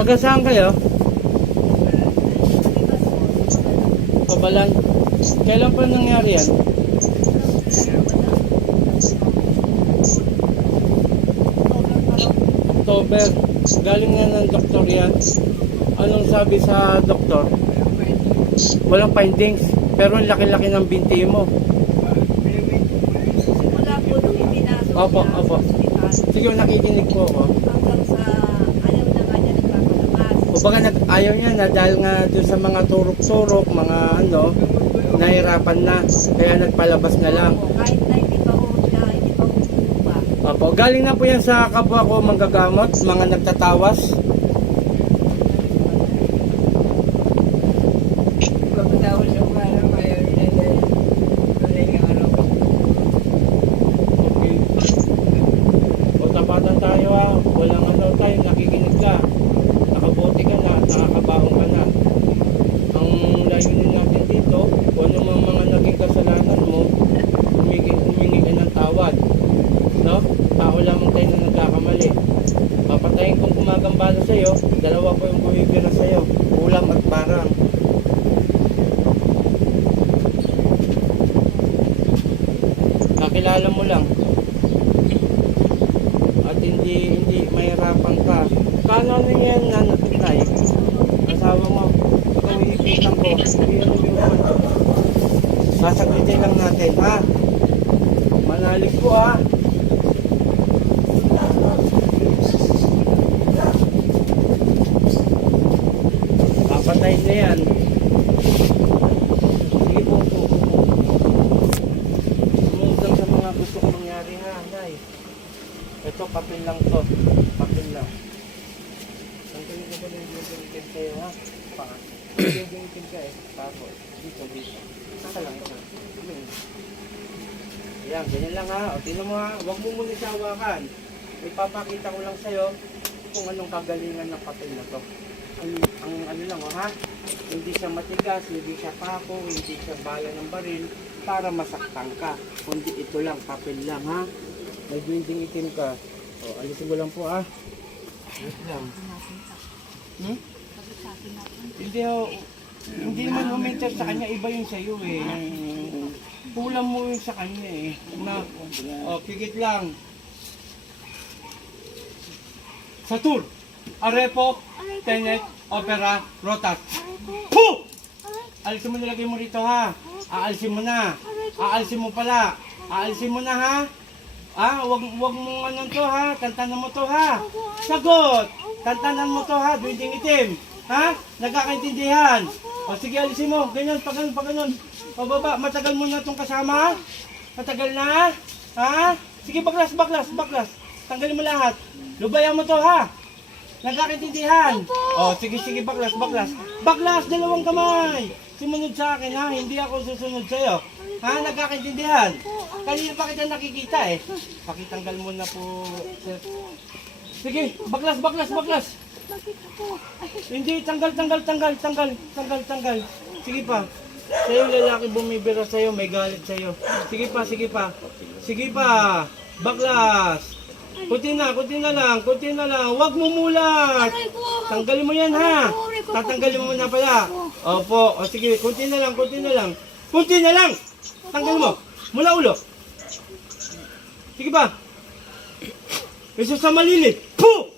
Taga saan kayo? Pabalan. Kailan pa nangyari yan? October. Galing na ng doktor yan. Anong sabi sa doktor? Walang findings. Pero ang laki-laki ng binti mo. Simula po nung ipinasok Opo, opo. Sige, nakikinig po ako. hanggang sa ayaw na nga niya baka nag ayaw niya na dahil nga doon sa mga turok-turok, mga ano, nahirapan na. Kaya nagpalabas na lang. Opo, kahit na hindi pa ho siya, hindi pa ho. Opo, galing na po yan sa kapwa ko manggagamot, mga nagtatawas. Pagkatapos sa para may tuloy ng ano. Okay. O tapatan tayo ha, walang ano tayo, nakikinig ka. Nakabote ka na, nakakabaong ka na. Ang layunin natin dito, kung ano mga mga naging kasalanan mo, humingi, humingi ka ng tawad. No? Tao lamang tayo na nagkakamali. Papatayin kong gumagambala sa'yo, dalawa ko yung bumibira sa'yo, ulam at parang. Nakilala mo lang. At hindi hindi mahirapan ka. Paano ano yan nanay? Asawa mo, ikaw iipitan ko. Yung ano. Sasaglitin lang natin, ha? Manalig ko, ha? Papatayin na yan. Sige po, po, po. Sumunod lang sa mga gusto kong mangyari ha, Nay. Ito, papel lang to. Papel lang. Tanggalin ko ba na yung gagamitin sa'yo ha? Paka. Gagamitin ka eh. Tapos, dito, dito. Saka lang ito. Ayan. Ganyan lang ha. O, tingnan mo ha. Huwag mo muna siya hawakan. Ipapakita ko lang sa'yo kung anong kagalingan ng papel na to. Ang, ang ano lang ha. Hindi siya matigas, hindi siya pako, hindi siya bala ng baril para masaktan ka. Kundi ito lang, papel lang ha. May binding itim ka. O, alisin ko lang po ha. Wait lang. Hmm? Hindi ho. Hindi man uminter sa kanya, iba yung sa'yo eh. Kulang mo yung sa kanya eh. Na, o, pigit lang. Satur, Arepo, Tenet, Opera, Rotas. Puh! Alisin mo nilagay mo rito ha. Aalisin mo na. Aalisin mo pala. Aalisin mo na ha. Ah, wag wag mo ano to ha. Tantanan mo to ha. Sagot. Tantanan mo to ha. Duwinding itim. Ha? Nagkakaintindihan. O sige, alisin mo. Ganyan, pag ganun, pag ganun. Pababa, matagal mo na itong kasama. Matagal na. Ha? Sige, baklas, baklas, baklas. Tanggalin mo lahat. Lubayan mo to ha. Nagkakaintindihan. O, sige, sige, baklas, baklas. Baklas, dalawang kamay. Sumunod sa akin ha, hindi ako susunod sa'yo. Ha, nagkakaintindihan. Kanina pa kita nakikita eh. Pakitanggal mo na po, sir. Sige, baklas, baklas, baklas. Hindi, tanggal, tanggal, tanggal, tanggal, tanggal, tanggal. Sige pa. Sa'yo lalaki bumibira sa'yo, may galit sa'yo. Sige pa, sige pa. Sige pa. Baklas. Kunti na, kunti na lang, kunti na lang. Huwag mo mulat. Tanggalin mo yan ha. Tatanggalin mo na pala. Opo, o sige, kunti na lang, kunti na lang. Kunti na lang. Tanggalin mo. Mula ulo. Sige pa. Isa sa malilit. Puh!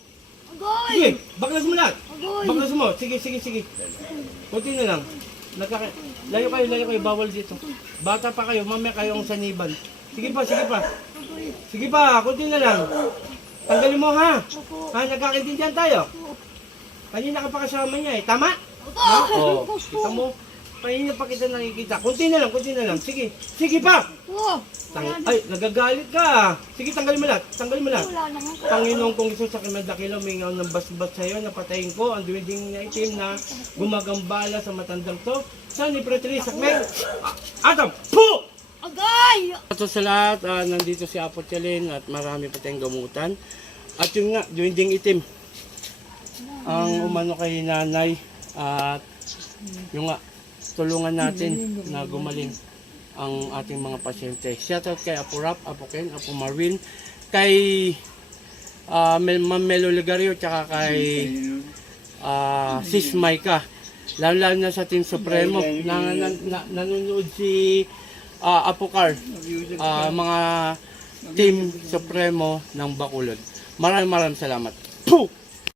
Sige, baklas mo lahat. Baklas mo. Sige, sige, sige. Kunti na lang. Nagkaka... Layo kayo, layo kayo. Bawal dito. Bata pa kayo. Mamaya kayo ang saniban. Sige pa, sige pa. Sige pa, kunti na lang. Tanggalin mo ha. Ha, nagkakaintindihan tayo. Kanina ka pa kasama niya eh. Tama? Ha? Oo. Kita mo? Kanina pa kita nakikita. Kunti na lang, kunti na lang. Sige. Sige pa. Tang Ay, nagagalit ka. Sige, tanggalin mo lahat. Tanggalin mo lahat. Panginoong kong Isus sa kimadakilaw, may ngaw ng basbas sa'yo, napatayin ko ang duwiding na itim na gumagambala sa matandang to. Sa ni Pretri, sakmek. Atam! Po! Agay! Ito sa lahat, ah, nandito si Apo Chalin at marami pa tayong gamutan. At yun nga, duwiding itim. Ang umano kay nanay at yung nga, tulungan natin na gumaling ang ating mga pasyente. Shoutout kay Apo Rap, Apo Ken, Apo Marvin, kay Mel Ma'am Melo Ligario, tsaka kay ah, Sis Maika. Lalo-lalo na sa Team Supremo na, na, na, nanonood si ah, Apocar, ah, mga Team Supremo ng Bacolod. Maraming maraming salamat. Puh!